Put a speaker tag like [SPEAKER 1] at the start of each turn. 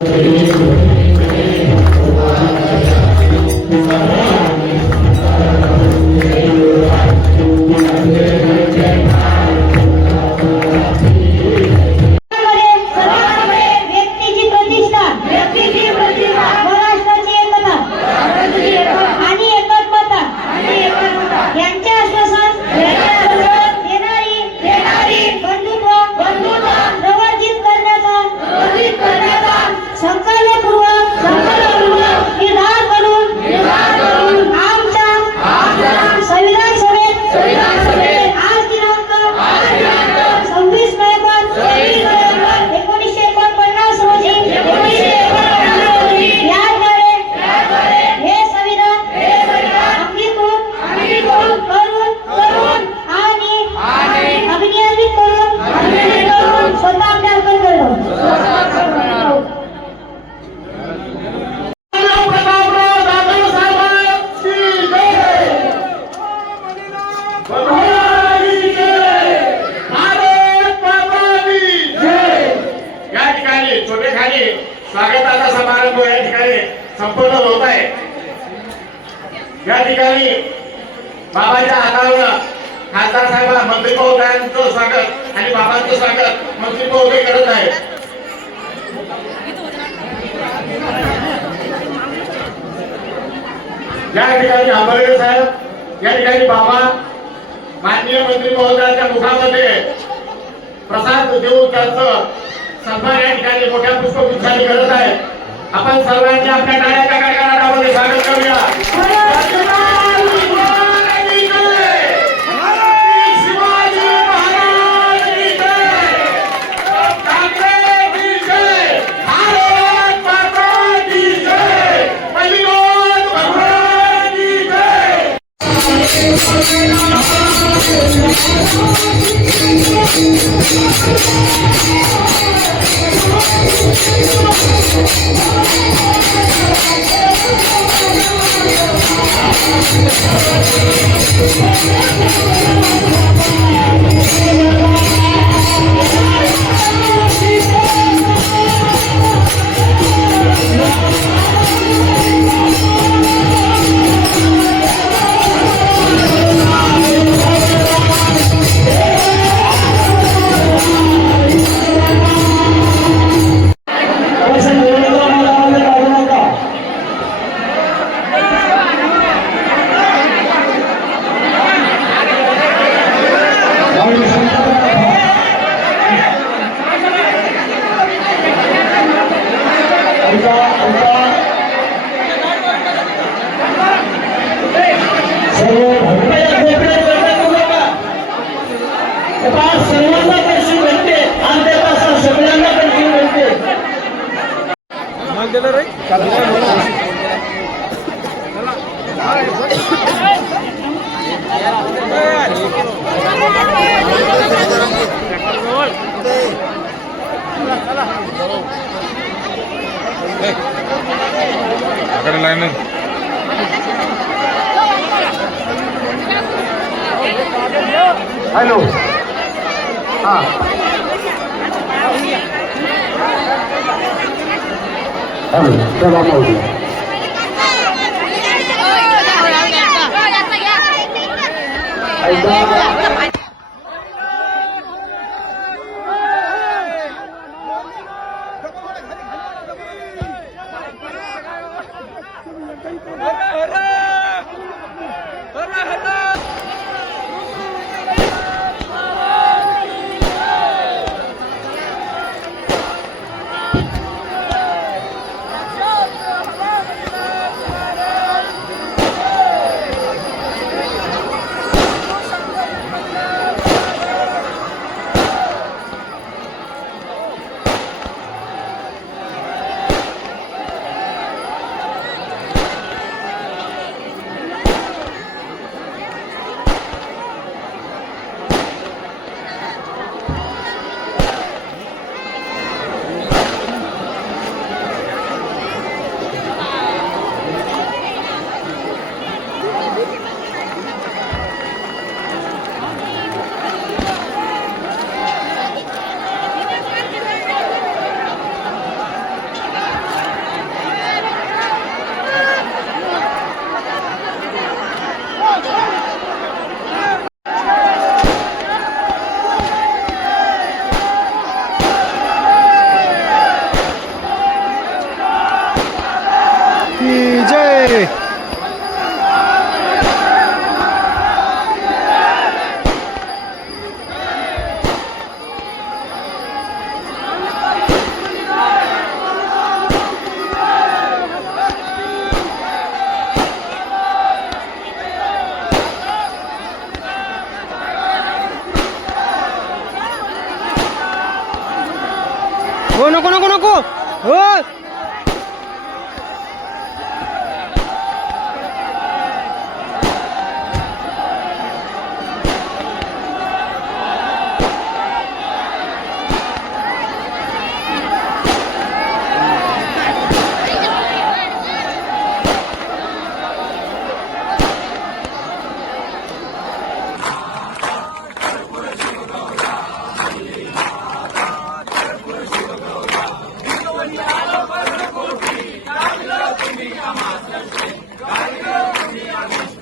[SPEAKER 1] Thank you. या ठिकाणी छोटे खाली स्वागताचा समारंभ या ठिकाणी संपन्न होत आहे. या ठिकाणी बाबाच्या हातावर खासदार साहेब मंत्री महोदयांचं स्वागत आणि बाबांचं स्वागत मंत्री महोदय करत आहेत. या ठिकाणी आंबेडकर साहेब या ठिकाणी बाबा माननीय मंत्री महोदयाच्या मुखामध्ये प्रसाद देऊन त्यांचं सन्मान या ठिकाणी मोठ्या पुष्पगुच्छाने करत आहे. आपण सर्वांनी आपल्या टाळ्याच्या करणार Thank you.
[SPEAKER 2] सर्वांना पैसे भेटते आणि त्यापासून सगळ्यांना पैसे भेटते
[SPEAKER 3] अकडे line
[SPEAKER 1] hello. Evet, devam ediyor. Thank you. हो नको नको नको.
[SPEAKER 3] हो Damasya Shri, Kariya Shri Amish.